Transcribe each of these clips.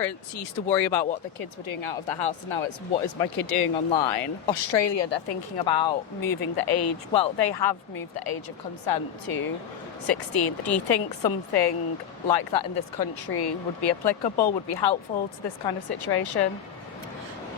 parents used to worry about what the kids were doing out of the house, and now it's what is my kid doing online. Australia, they're thinking about moving the age, well, they have moved the age of consent to 16. Do you think something like that in this country would be applicable, would be helpful to this kind of situation?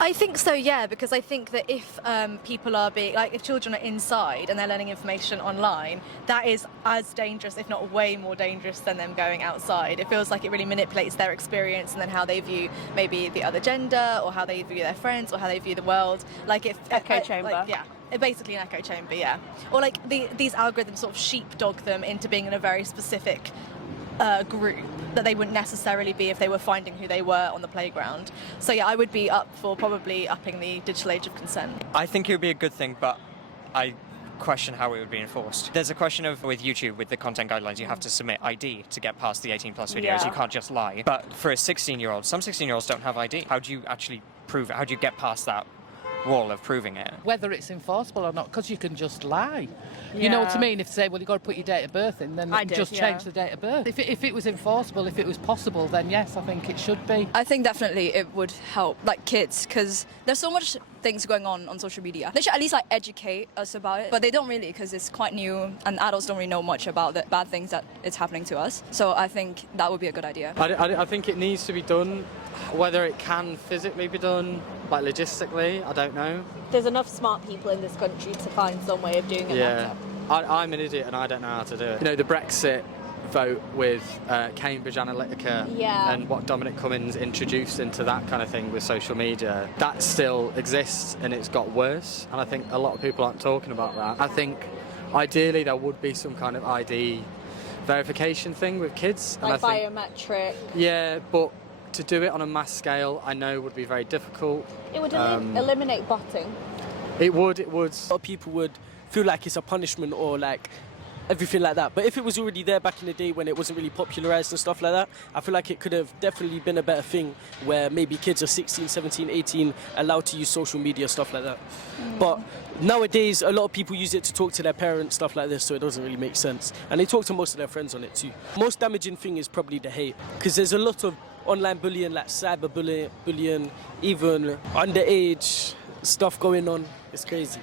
I think so, yeah, because I think that if people are being, like, if children are inside and they're learning information online, that is as dangerous, if not way more dangerous than them going outside. It feels like it really manipulates their experience and then how they view maybe the other gender, or how they view their friends, or how they view the world. Like if Echo chamber. like, yeah. Basically an echo chamber, yeah. Or like these algorithms sort of sheepdog them into being in a very specific group that they wouldn't necessarily be if they were finding who they were on the playground. So yeah, I would be up for probably upping the digital age of consent. I think it would be a good thing, but I question how it would be enforced. There's a question of, with YouTube, with the content guidelines, you have to submit ID to get past the 18 plus videos. Yeah. You can't just lie. But for a 16-year-old, some 16-year-olds don't have ID. How do you actually prove it? How do you get past that wall of proving it? Whether it's enforceable or not, because you can just lie. You know what I mean? If they say, well, you've got to put your date of birth in, then just change the date of birth. If it was enforceable, if it was possible, then yes, I think it should be. I think definitely it would help, like kids, because there's so much things going on social media. They should at least like educate us about it, but they don't really, because it's quite new and adults don't really know much about the bad things that it's happening to us. So I think that would be a good idea. I think it needs to be done. Whether it can physically be done, like logistically, I don't know. There's enough smart people in this country to find some way of doing it better. I'm an idiot and I don't know how to do it. You know, the Brexit vote with Cambridge Analytica and what Dominic Cummings introduced into that kind of thing with social media, that still exists and it's got worse. And I think a lot of people aren't talking about that. I think ideally there would be some kind of ID verification thing with kids. Like and I think, biometric. Yeah, but to do it on a mass scale, I know would be very difficult. It would eliminate botting. It would. A lot of people would feel like it's a punishment or like everything like that. But if it was already there back in the day when it wasn't really popularised and stuff like that, I feel like it could have definitely been a better thing where maybe kids are 16, 17, 18 allowed to use social media, stuff like that. But nowadays, a lot of people use it to talk to their parents, stuff like this, so it doesn't really make sense. And they talk to most of their friends on it too. Most damaging thing is probably the hate, because there's a lot of online bullying, like cyber-bullying, even underage stuff going on. It's crazy.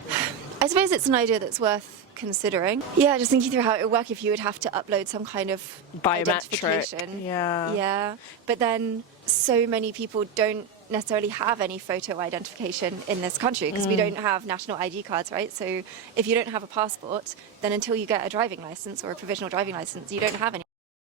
I suppose it's an idea that's worth considering. Yeah, just thinking through how it would work if you would have to upload some kind of identification. Yeah. But then so many people don't necessarily have any photo identification in this country because we don't have national ID cards, right? So if you don't have a passport, then until you get a driving license or a provisional driving license, you don't have any.